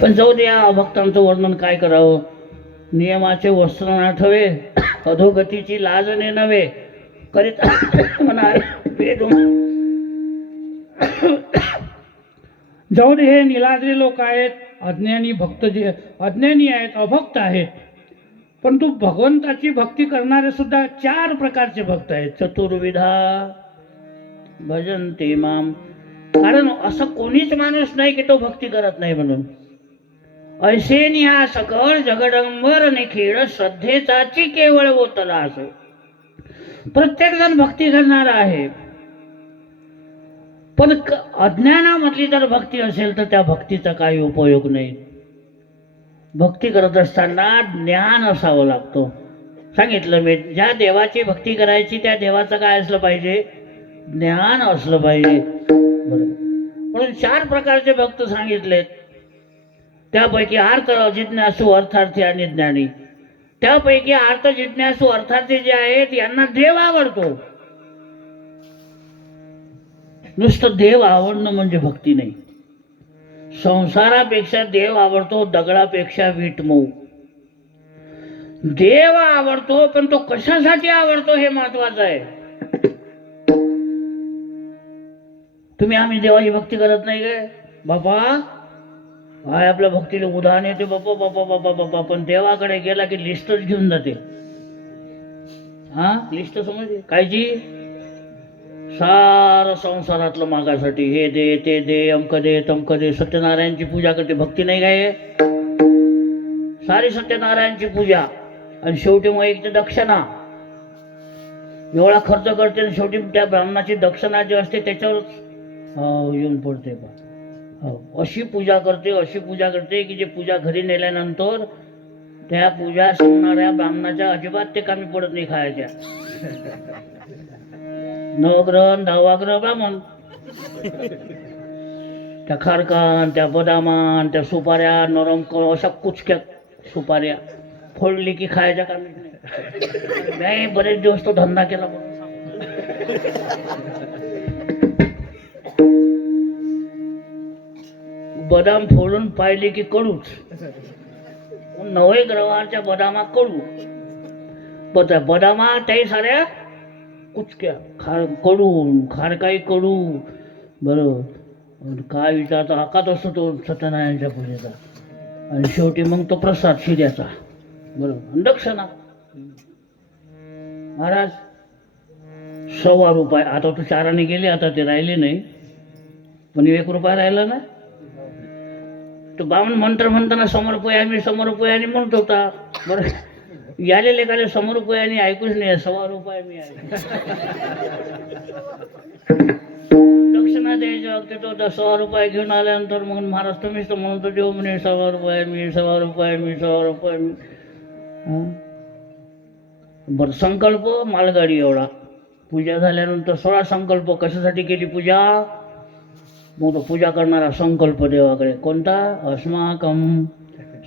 पण जाऊ दे, या भक्तांचं वर्णन काय करावं. नियमाचे वस्त्र नाठवे, अधोगतीची लाज नव्हे करीत म्हणा वेद. जाऊ दे, हे निलाद्री लोक आहेत, अज्ञानी भक्त जे अज्ञानी आहेत, अभक्त आहेत. परंतु भगवंताची भक्ती करणारे सुद्धा 4 प्रकारचे भक्त आहेत. चतुर्विधा भजन्ते माम. कारण असं कोणीच माणूस नाही की तो भक्ती करत नाही म्हणून. ऐसे निहा सकळ जगडंबर निखिळ श्रद्धेचाची केवळ ओतला असे. प्रत्येक जण भक्ती करणारा आहे, पण अज्ञानामधली जर भक्ती असेल तर त्या भक्तीचा काही उपयोग नाही. भक्ती करत असताना ज्ञान असावं लागतं. सांगितलं मी, ज्या देवाची भक्ती करायची त्या देवाचं काय असलं पाहिजे, ज्ञान असलं पाहिजे. म्हणून 4 प्रकारचे भक्त सांगितलेत. त्यापैकी अर्थ जिज्ञासू, अर्थार्थी आणि ज्ञानी. त्यापैकी अर्थ जिज्ञासू अर्थार्थी जे आहेत यांना देव आवडतो. नुसतं देव आवडणं म्हणजे भक्ती नाही. संसारापेक्षा देव आवडतो, दगडापेक्षा वीट मऊ. देव आवडतो, पण तो कशासाठी आवडतो हे महत्वाचं आहे. तुम्ही आम्ही देवाची भक्ती करत नाही काय बापा, हाय आपल्या भक्तीला उदाहरण येते बापा बापा बापा बापा, पण देवाकडे गेला की लिस्टच घेऊन जाते. लिस्ट समजते कायची, सार संसारातलं मागासाठी, हे दे ते दे, अमक दे तमक दे. सत्यनारायणची पूजा करते, भक्ती नाही काय, सारी सत्यनारायणची पूजा. आणि शेवटी मग एक दक्षिणा, एवढा खर्च करते आणि शेवटी त्या ब्राह्मणाची दक्षिणा जी असते त्याच्यावर येऊन पडते. अशी पूजा करते, अशी पूजा करते की जे पूजा घरी नेल्यानंतर त्या पूजा सांगणाऱ्या ब्राह्मणाच्या अजिबात ते कामी पडत नाही खायच्या. नवग्रह 10वाग्रह ब्राह्मण, त्या खारकान, त्या बदामान, त्या सुपाऱ्या नरम अशा कुचक्या सुपाऱ्या फोडली की खायच्या कामी नाही. बरेच दिवस तो धंदा केला. बदाम फोडून पाहिले की कडूच. 9 ग्रहाच्या बदामा कडू, बदामा त्याही साऱ्या कुचक्या, कडून खारकाई कडू. बरोबर, काय विचारता हाकात असतो तो सत्यनारायणच्या पूजेचा. आणि शेवटी मग तो प्रसाद शिऱ्याचा. बरोबर, दक्षिणा महाराज 100 रुपये. आता तू 4 गेले, आता ते राहिले नाही, पण 1 रुपया राहिला ना. तो बामण मंत्र म्हणताना 100 रुपये आम्ही 100 रुपये आणि म्हणत होता. बरं, याले लेखाले 100 रुपये आणि ऐकूच नाही, 100 रुपये मी आहे. दक्षिणा द्यायच्या वक्ती तो 100 रुपये घेऊन आल्यानंतर मग महाराज तुम्हीच तर म्हणतो देव म्हणे 100 रुपये मी, 100 रुपये मी, 100 रुपये मी. बरं, संकल्प मालगाडी एवढा. पूजा झाल्यानंतर 16 संकल्प. कशासाठी केली पूजा, मग तो पूजा करणारा संकल्प देवाकडे कोणता, अस्माकं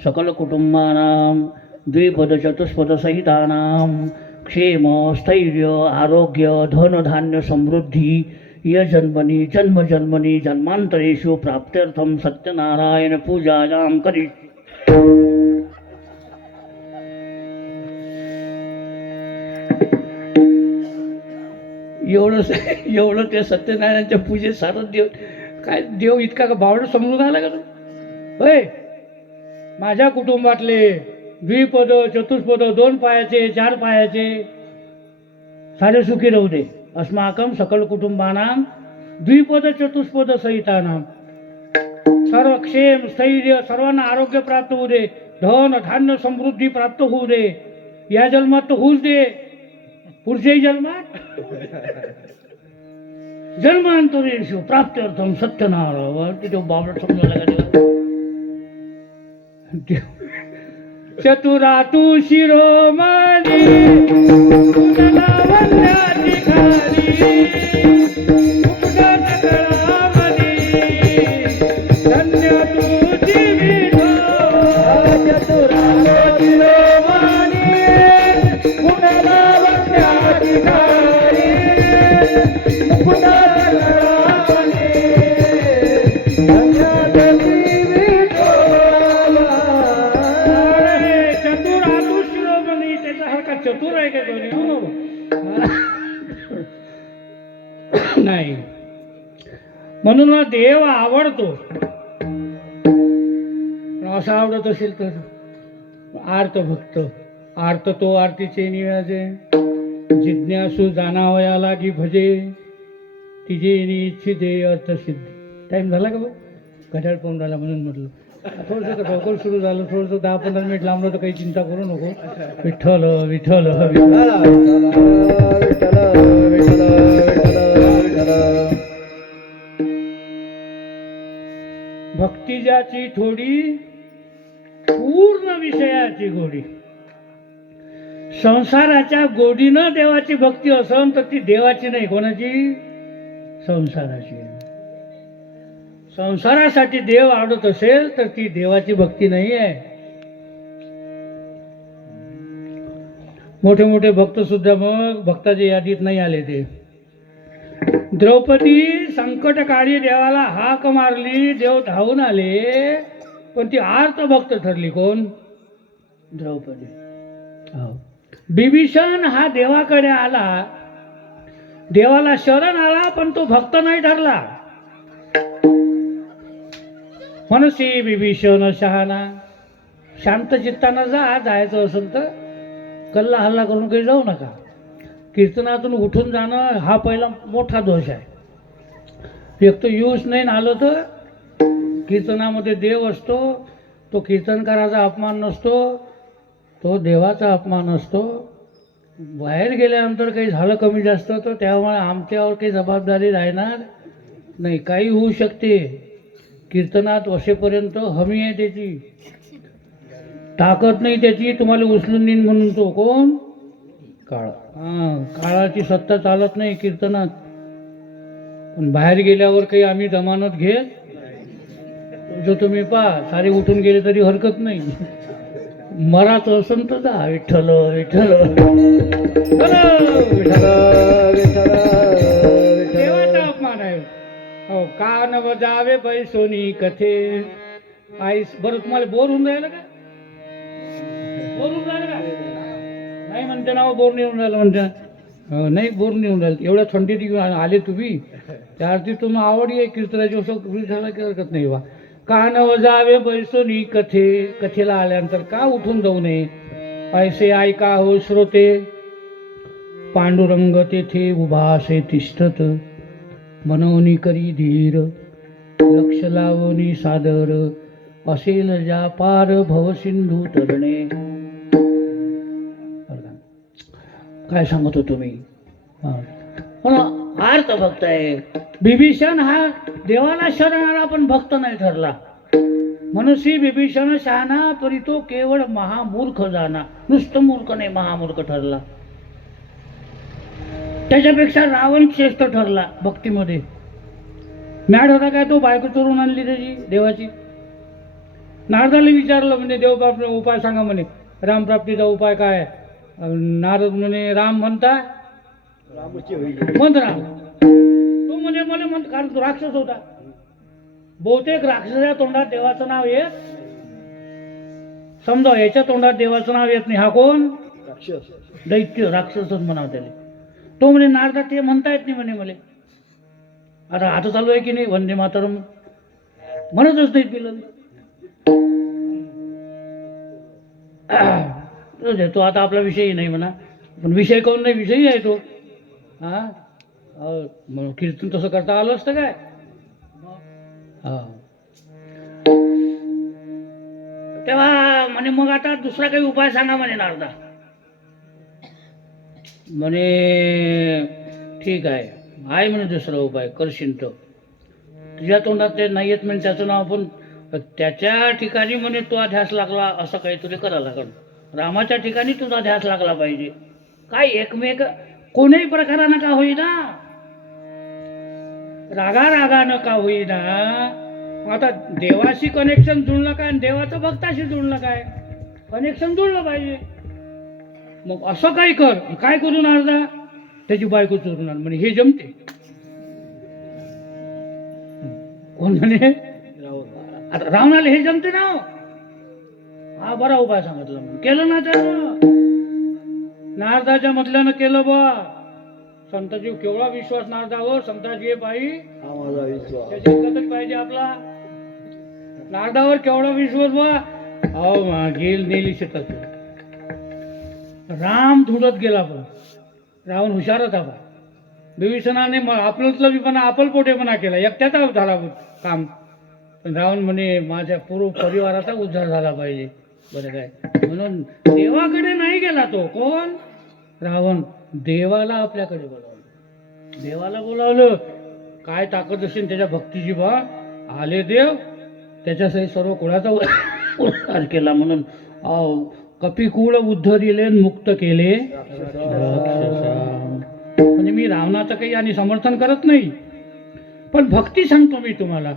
सकल कुटुंबानां द्विपद चतुष्पद सहितानां क्षेम स्थैर्य आरोग्य धन धान्य समृद्धी यजन्मनी जन्मजन्मनी जन्मांतरेषु प्राप्त्यर्थं सत्यनारायण पूजायां करी. एवढं ते सत्यनारायणच्या पूजेत सारं देव. काय देव इतका का बावड समजून आला का. होय, माझ्या कुटुंबातले द्विपद चतुष्पद 2 पायाचे 4 पायाचे सारे सुखी राहू दे. अस्माकं सकल कुटुंबानां द्विपद चतुष्पद सहितानां सर्व क्षेम स्थैर्य, सर्वांना आरोग्य प्राप्त होऊ दे, धन धान्य समृद्धी प्राप्त होऊ दे. या जन्मात तर होऊच दे, पुढच्याही जन्मात जन्मांतरेषु प्राप्त्यर्थं सत्यनारायण. तिथे बाबा समजायला का देव. चतुरातु शिरोमणी नाही. म्हणून मला देव आवडतो. असा आवडत असेल तर आर्त भक्त. आर्त तो आरतीचे निराजे, जिज्ञासू जाणावया लागी भजे, तिजे इच्छिते अर्थ सिद्धी. टाइम झाला का बघ? घड्याळ पाहून राहिला म्हणून म्हटलं थोडंसं लवकर सुरू झालं, थोडंसं 10-15 मिनिट लांबलं तर काही चिंता करू नको. विठ्ठल विठ्ठल भक्ती ज्याची थोडी, पूर्ण विषयाची गोडी. संसाराच्या गोडीनं देवाची भक्ती असन तर ती देवाची नाही. कोणाची? संसाराची. संसारासाठी देव आवडत असेल तर ती देवाची भक्ती नाही आहे. मोठे मोठे भक्त सुद्धा मग भक्ताच्या यादीत नाही आले. ते द्रौपदी संकटकाळी देवाला हाक मारली, देव धावून आले, पण ती आर्त भक्त ठरली. कोण? द्रौपदी. बिभीषण हा देवाकडे आला, देवाला शरण आला, पण तो भक्त नाही ठरला. मनसी बिभीषण शहाणा. शांत चित्तानं जायचं असेल तर कल्ला हल्ला करून काही जाऊ नका. कीर्तनातून उठून जाणं हा पहिला मोठा दोष आहे. एक तर यूज नाही आलं तर कीर्तनामध्ये देव असतो, तो कीर्तनकाराचा अपमान नसतो, तो देवाचा अपमान असतो. बाहेर गेल्यानंतर काही झालं कमी जास्त तर त्यामुळे आमच्यावर काही जबाबदारी राहणार नाही. काही होऊ शकते. कीर्तनात वसेपर्यंत हमी आहे त्याची, ताकद नाही त्याची तुम्हाला उचलून नेईन म्हणून. तो कोण? काळ. काळाची सत्ता चालत नाही कीर्तनात. पण बाहेर गेल्यावर काही आम्ही जमानत घेत जो तुम्ही पहा, सारे उठून गेले तरी हरकत नाही. मराचं असं तर जा विठ्ठल विठ्ठल देवाचा अपमान आहे. हो, कान बजावे बैसोनी कथे. आई बरं तुम्हाला बोर होऊन राहिलं का? बोर होऊन राहिलं का? नाही म्हणते ना, बोर नाही होऊन राहिलं म्हणते. नाही बोर नाही होऊन राहिलं. एवढ्या थंडीत आले तुम्ही, त्या अर्थी तुम्हाला आवड आहे कीर्तनाची, असं झाला की हरकत नाही बा. कान वजावे बैसोनी कथे. कथेला आल्यानंतर का उठून जाऊ नये? ऐसे ऐका हो श्रोते, पांडुरंग तेथे उभा असे तिष्ठत, मनोनी करी धीर, लक्ष लावणी सादर, असेल ज्या पार भवसिंधू तरणे. काय सांगत होतो मी? आर्त भक्त आहे. बिभीषण हा देवाला शरण आला पण भक्त नाही ठरला. मनसी बिभीषण शहाणा, परी तो केवळ महामूर्ख जाणा. नुसतं मूर्ख नाही, महामूर्ख ठरला. त्याच्यापेक्षा रावण श्रेष्ठ ठरला भक्तीमध्ये. मॅड होता काय तो? बायको चोरून आणली त्याची देवाची. नारदाला विचारलं म्हणे देवबाप उपाय सांगा म्हणे, रामप्राप्तीचा उपाय काय? नारद म्हणे राम म्हणता म्हणत राम. तो म्हणे मला म्हणत, कारण तो राक्षस होता. बहुतेक राक्षसाच्या तोंडात देवाचं नाव येत. समजा याच्या तोंडात देवाचं नाव येत नाही. हा कोण? राक्षस, दैत्य, राक्षसच म्हणावं त्याला. तो म्हणे नारदा ते म्हणता येत नाही म्हणे मला. आता चालू आहे की नाही वंदे मातरम, म्हणतच नाही तिला. तो आता आपला विषयही नाही म्हणा, पण विषय कोण नाही, विषयही आहे तो. मग कीर्तन तसं करता आलं असतं काय? तेव्हा म्हणे मग आता दुसरा काही उपाय सांगा म्हणे नारदा. म्हणे ठीक आहे म्हणे दुसरा उपाय करशील तो. तुझ्या तोंडात ते नाही येत म्हणे त्याचं नाव, पण त्याच्या ठिकाणी म्हणे तुझा ध्यास लागला असं काही तुला करायला लागल. रामाच्या ठिकाणी तुझा ध्यास लागला पाहिजे. काय एकमेक कोणीही प्रकारानं का होईना, रागानं का होईना. आता देवाशी कनेक्शन जुळलं काय आणि देवाचं भक्ताशी जुळलं काय? कनेक्शन जुळलं पाहिजे. मग असं काही कर. काय करून अर्धा त्याची बायको चोरून आण म्हणे. हे जमते? कोण म्हणे? आता रावणाला हे जमते ना. हा बरा उपाय सांगितला. केलं ना त्यानं, नारदाच्या म्हटल्यानं केलं बा. संताजी केवढा विश्वास नारदावर, संताजी पायी आम्हाला विश्वास. त्याची इज्जतच पाहिजे आपला. नारदावर केवढा विश्वास बा. अहो गेल नेली शेतात. राम धुडत गेला पण रावण हुशार होता बा. विभीषणाने आपलंच पण आपलपोटेपणा केला, एकट्याचा झाला काम. पण रावण म्हणे माझ्या पूर्ण परिवाराचा उद्धार झाला पाहिजे. बरं काय म्हणून देवाकडे नाही गेला तो. कोण? रावण. देवाला आपल्याकडे बोलावलं. देवाला बोलावलं. काय ताकद असेल त्याच्या भक्तीची बा. आले देव, त्याच्यासही सर्व कुळाचा उद्धार केला. म्हणून कपिकुळ उद्धरिले मुक्त केले राक्षसा. म्हणजे मी रावणाचं काही आणि समर्थन करत नाही, पण भक्ती सांगतो मी तुम्हाला.